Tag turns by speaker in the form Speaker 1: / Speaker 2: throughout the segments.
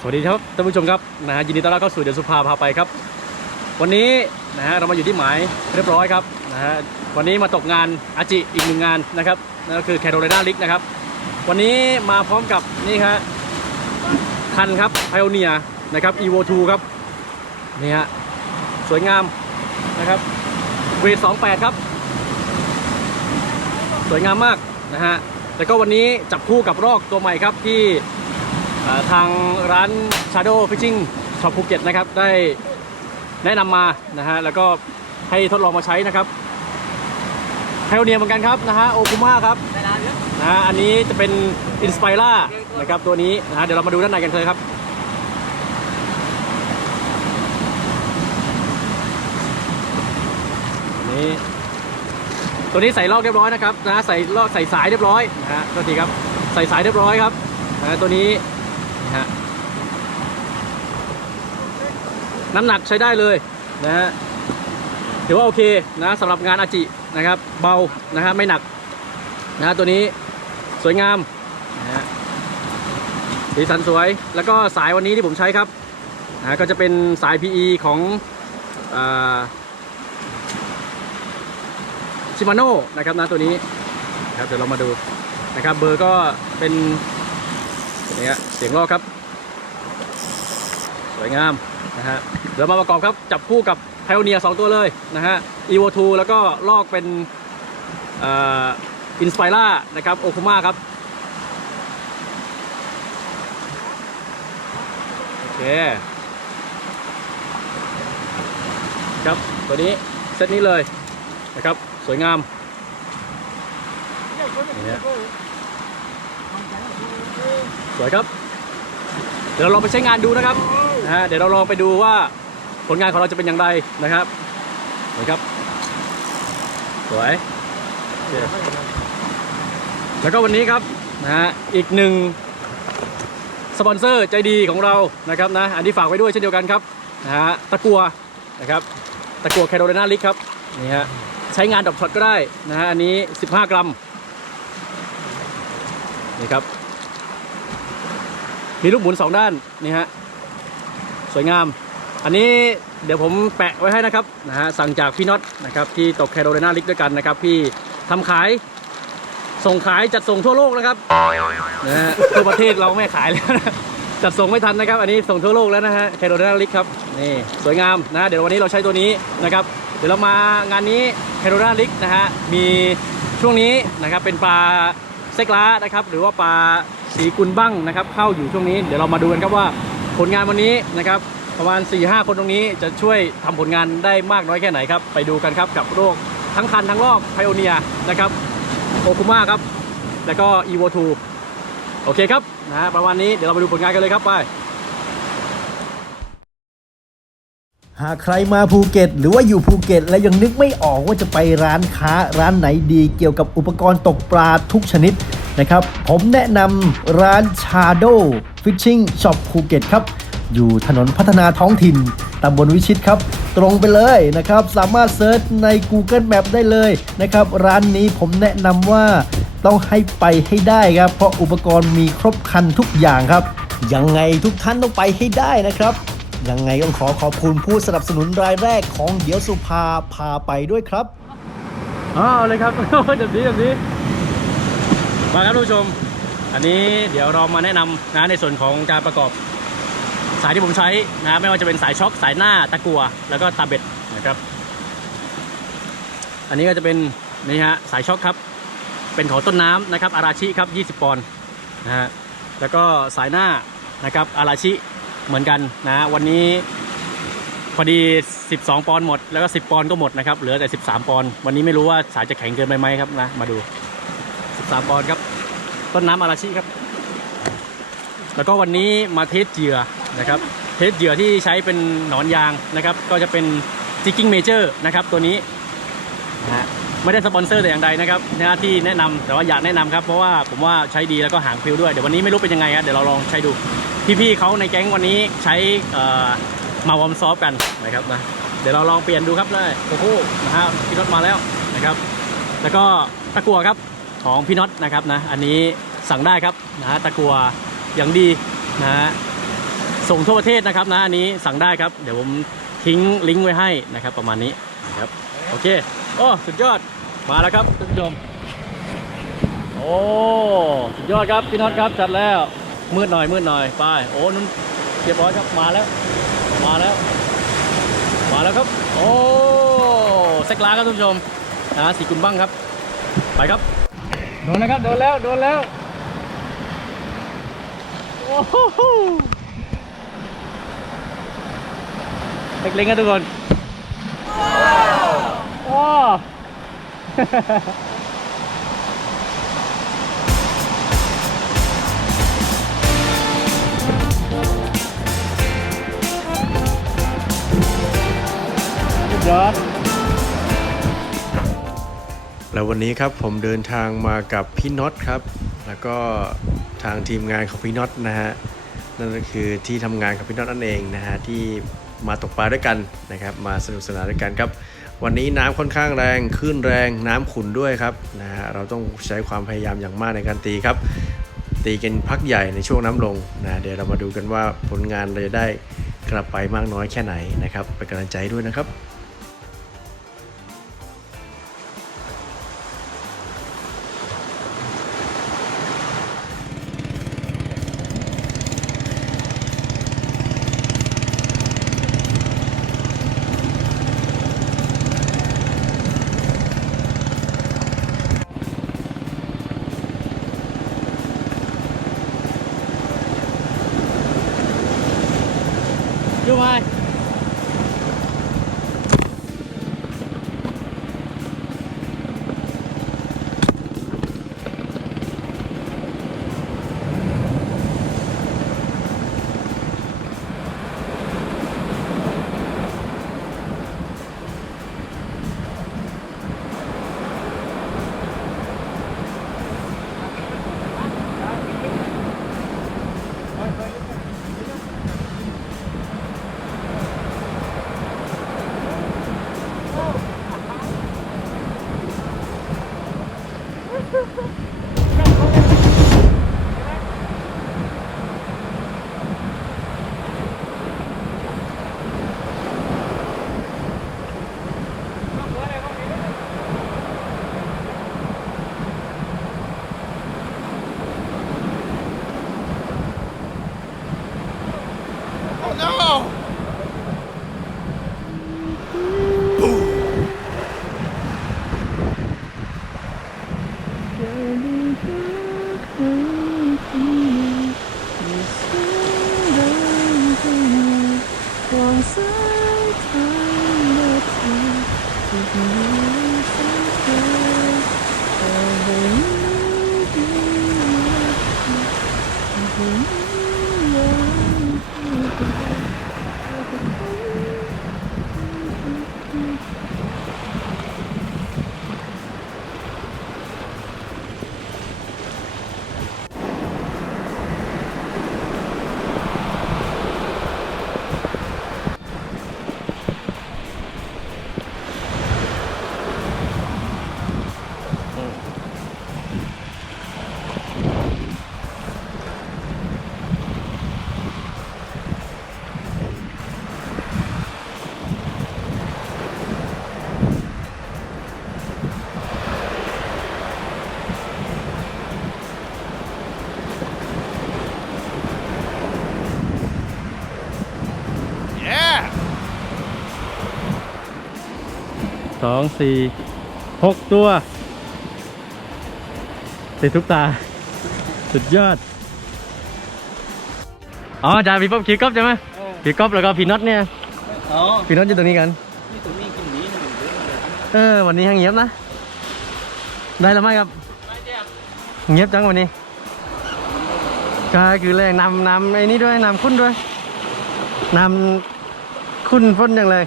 Speaker 1: สวัสดีครับท่านผู้ชมครับนะฮะยินดีต้อนรับเข้าสู่เดือนสุภาพาไปครับ วันนี้นะฮะเรามาอยู่ที่หมายเรียบร้อยครับนะฮะวันนี้มาตกงานอาจิอีกหนึ่งงานนะครับนั่นก็คือแคโรไลนาลิกนะครับ วันนี้มาพร้อมกับนี่ฮะคันครับไพโอเนียนะครับ evo 2ครับนี่ฮะสวยงามนะครับเวท28 ครับ สวยงามมากนะฮะแล้วก็วันนี้จับคู่กับรอกตัวใหม่ครับที่ ทางร้าน Shadow Fishing Shop ภูเก็ตนะครับ ได้แนะนำมานะฮะแล้วก็ให้ทดลองมาใช้นะครับไฮโอเนียเหมือนกันครับนะฮะโอคุมาครับนะฮะอันนี้จะเป็น Inspira นะครับตัวนี้นะฮะเดี๋ยวเรามาดูด้านในกันเลยครับนี้ตัวนี้ใส่ลอกเรียบร้อยนะครับนะใส่ลอกใส่สายเรียบร้อยนะฮะตัวทีครับใส่สายเรียบร้อยครับนะตัวนี้ นะฮะ น้ำหนักใช้ได้เลยนะฮะถือว่าโอเคนะสำหรับงานอาจินะครับ เบานะฮะไม่หนักนะฮะตัวนี้สวยงามนะฮะสีสันสวย แล้วก็สายวันนี้ที่ผมใช้ครับนะฮะก็จะเป็นสาย PE ของชิมาโน่นะครับนะตัวนี้นะครับเดี๋ยวเรามาดูนะครับเบอร์ก็เป็นนี่ฮะเสียงลอกครับ สวยงาม นะฮะเดี๋ยวมาประกอบครับจับคู่กับไพโอเนียสองตัวเลยนะฮะ evo 2แล้วก็ลอกเป็นอินสไปร่านะครับโอคุมาครับโอเคครับตัวนี้เซตนี้เลยนะครับสวยงามสวยครับ เดี๋ยวเราลองไปใช้งานดูนะครับ นะฮะเดี๋ยวเราลองไปดูว่าผลงานของเราจะเป็นอย่างไรนะครับนะครับสวยแล้วก็วันนี้ครับนะฮะอีกหนึ่งสปอนเซอร์ใจดีของเรานะครับนะอันนี้ฝากไว้ด้วยเช่นเดียวกันครับนะฮะตะกัวนะครับตะกัวแคโรไลนาลิกครับนี่ฮะใช้งานดอกช็อตก็ได้นะฮะอันนี้ 15 กรัมนี่ครับมีลูกหมุนสองด้านนี่ฮะ สวยงาม อันนี้เดี๋ยวผมแปะไว้ให้นะครับนะฮะสั่งจากพี่น็อตนะครับที่ตกแคโรไลนาลิกด้วยกันนะครับพี่ทำขายส่งขายจัดส่งทั่วโลกนะครับนะฮะทั่วประเทศเราไม่ขายแล้วนะจัดส่งไม่ทันนะครับ อันนี้ส่งทั่วโลกแล้วนะฮะแคโรไลนาลิกครับนี่สวยงามนะเดี๋ยววันนี้เราใช้ตัวนี้นะครับ เดี๋ยวเรามางานนี้แคโรไลนาลิกนะฮะมีช่วงนี้นะครับเป็นปลาเซกล้านะครับ หรือว่าปลาสีกุลบั้งนะครับ เข้าอยู่ช่วงนี้เดี๋ยวเรามาดูกันครับว่า ผลงานวันนี้นะครับประมาณ 4-5 คนตรงนี้จะช่วยทำผลงานได้มากน้อยแค่ไหนครับ ไปดูกันครับกับโรคทั้งคันทั้งรอบไพโอเนียนะครับโอคุมาครับ แล้วก็ evo 2โอเคครับนะฮะประมาณนี้เดี๋ยวเราไปดูผลงานกันเลยครับไป
Speaker 2: หากใครมาภูเก็ต หรือว่าอยู่ภูเก็ต และยังนึกไม่ออกว่าจะไปร้านค้าร้านไหนดีเกี่ยวกับอุปกรณ์ตกปลาทุกชนิดนะครับ ผมแนะนำร้าน Shadow Fishing Shop ภูเก็ตครับ อยู่ถนนพัฒนาท้องถิ่นตำบลวิชิตครับ ตรงไปเลยนะครับ สามารถเซิร์ชใน Google Map ได้เลยนะครับ ร้านนี้ผมแนะนำว่าต้องให้ไปให้ได้ครับ เพราะอุปกรณ์มีครบครันทุกอย่างครับ ยังไงทุกท่านต้องไปให้ได้นะครับ ยังไงต้องขอขอบคุณผู้สนับสนุนรายแรกของเดี๋ยวสุภาพาไปด้วยครับ
Speaker 1: อ๋อเอาเลยครับ แบบนี้แบบนี้มาครับทุกผู้ชม อันนี้เดี๋ยวเรามาแนะนำนะในส่วนของการประกอบสายที่ผมใช้นะไม่ว่าจะเป็นสายช็อคสายหน้าตะกัวแล้วก็ตาเบ็ดนะครับ อันนี้ก็จะเป็นนี่ฮะสายช็อคครับ เป็นของต้นน้ำนะครับอาราชิครับ20 ปอนด์นะฮะแล้วก็สายหน้านะครับอาราชิเหมือนกันนะวันนี้พอดี 12 ปอนด์หมดแล้วก็ 10 ปอนด์ก็หมดนะครับเหลือแต่ 13 ปอนด์วันนี้ไม่รู้ว่าสายจะแข็งเกินไปไหมครับนะมาดู 13 ปอนด์ครับ ต้นน้ำอาราชิครับ แล้วก็วันนี้มาเทสเหยื่อนะครับ เทสเหยื่อที่ใช้เป็นหนอนยางนะครับ ก็จะเป็น Jigging Major นะครับ ตัวนี้นะฮะไม่ได้สปอนเซอร์แต่อย่างใดนะครับนะที่แนะนำแต่ว่าอยากแนะนำครับ เพราะว่าผมว่าใช้ดีแล้วก็หางพิวด้วย เดี๋ยววันนี้ไม่รู้เป็นยังไงครับเดี๋ยวเราลองใช้ดู พี่ๆเขาในแก๊งวันนี้ใช้มาวอมซอฟกันนะครับนะเดี๋ยวเราลองเปลี่ยนดูครับเลยโอ้โหนะฮะพี่น็อตมาแล้วนะครับ แล้วก็ตะกัวครับ ของพี่น็อตนะครับนะอันนี้สั่งได้ครับนะฮะตะกัวอย่างดีนะฮะส่งทั่วประเทศนะครับนะอันนี้สั่งได้ครับ เดี๋ยวผมทิ้งลิงก์ไว้ให้นะครับ ประมาณนี้ครับโอเคโอ้สุดยอดมาแล้วครับท่านผู้ชมโอ้สุดยอดครับพี่น็อตครับจัดแล้วมืดหน่อยมืดหน่อยไปโอ้นั่นเรียบร้อยครับมาแล้ว มาแล้ว มาแล้วครับ โอ้เซ็กลาครับท่านผู้ชมนะสีกุลบ้างครับ ไปครับ โดนแล้วครับ โดนแล้ว โดนแล้ว โอ้โหเล็กๆครับทุกคน โอ้สุดยอด
Speaker 2: แล้ววันนี้ครับผมเดินทางมากับพี่น็อตครับ แล้วก็ทางทีมงานของพี่น็อตนะฮะนั่นก็คือที่ทำงานกับพี่น็อตนั่นเองนะฮะที่มาตกปลาด้วยกันนะครับ มาสนุกสนานด้วยกันครับ วันนี้น้ำค่อนข้างแรงคลื่นแรงน้ำขุ่นด้วยครับนะฮะเราต้องใช้ความพยายามอย่างมากในการตีครับ ตีกันพักใหญ่ในช่วงน้ำลงนะเดี๋ยวเรามาดูกันว่าผลงานเราจะได้กลับไปมากน้อยแค่ไหนนะครับเป็นกำลังใจด้วยนะครับ
Speaker 1: อยู่ สองสี่หกตัว ติดทุกตา สุดยอด อ๋อจ่าพี่ป๊อบขี่ก๊อฟใช่ไหมขี่ก๊อฟแล้วก็พี่น็อตเนี่ย
Speaker 3: อ๋อ
Speaker 1: พี่น็อตอยู่ตรงนี้กัน
Speaker 3: นี่ตรงนี้กินหนี้มันอยู่เยอะเลย
Speaker 1: เออ วันนี้ยังเงียบนะ ได้แล้วไหมครับ เงียบจังวันนี้ก็คือแรงนำนำไอ้นี่ด้วยนำคุ้นด้วยนำคุ้นฟ้นอย่างเลย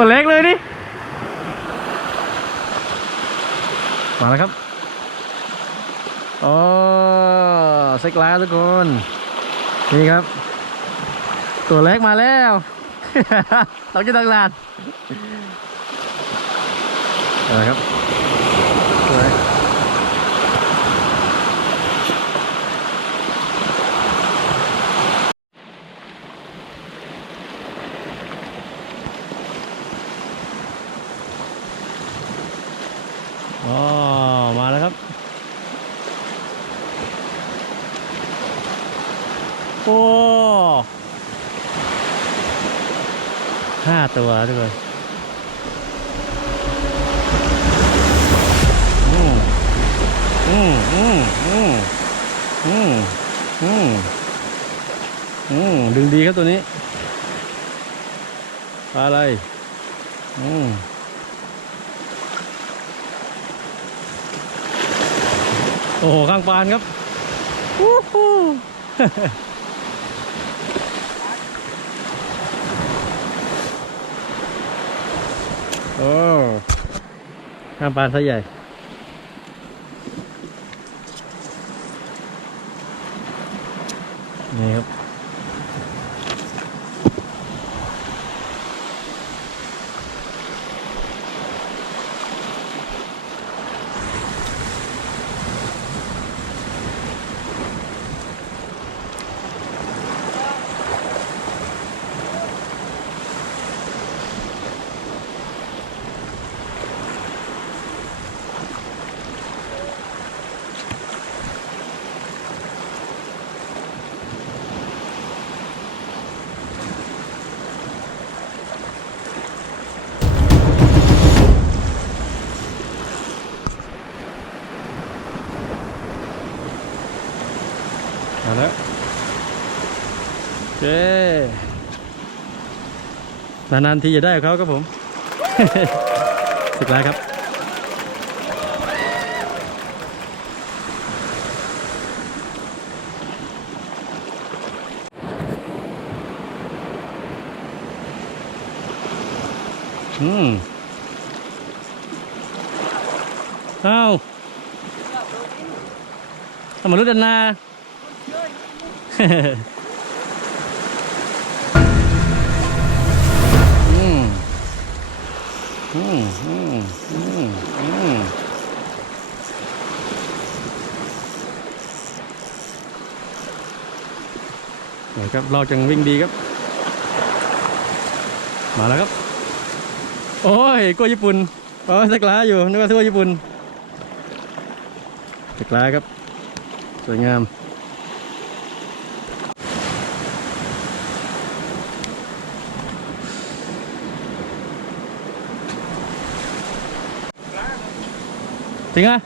Speaker 1: ตัวเล็กเลยนี่มาแล้วครับโอ้เซ็กลาทุกคน นี่ครับ ตัวเล็กมาแล้วเราจะตักลาดอะไรครับสวยอ๋อ มาแล้วครับ โอ้ห้าตัวด้วยอืมอืมอืมอืมอืมอืมอืมดึงดีครับตัวนี้ปลาอะไรอืมโอ้โหข้างปานครับวู้ฮู้ โอ้ข้ามปานซะใหญ่ นานๆทีจะได้เขาครับผมสุดแล้วครับอืมเอาทำมารุดันนา อืมอืมอืมอืมไหนครับเราจังวิ่งดีครับ มาแล้วครับ โอ้ยกล้วยญี่ปุ่นโอ้ยสักล้าอยู่นึกว่าทั่วญี่ปุ่นสักล้าครับ สวยงาม จริงอะ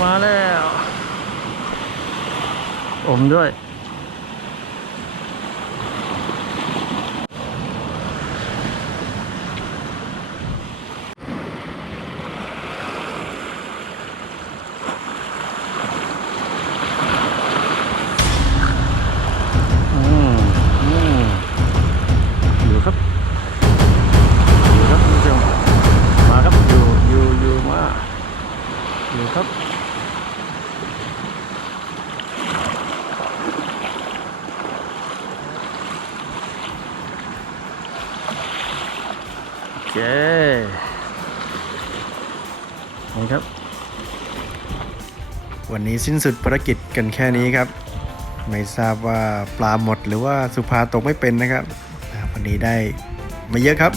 Speaker 1: มาแล้ว อมด้วย อืมอืมอยู่ครับ อยู่ครับคุณผู้ชมมาครับ อยู่ อยู่ อยู่มา อยู่ครับ โอ เคนี่ครับ
Speaker 4: วันนี้สิ้นสุดภารกิจกันแค่นี้ครับ ไม่ทราบว่าปลาหมดหรือว่าสุภาตกไม่เป็นนะครับนะครับวันนี้ได้ไม่เยอะครับ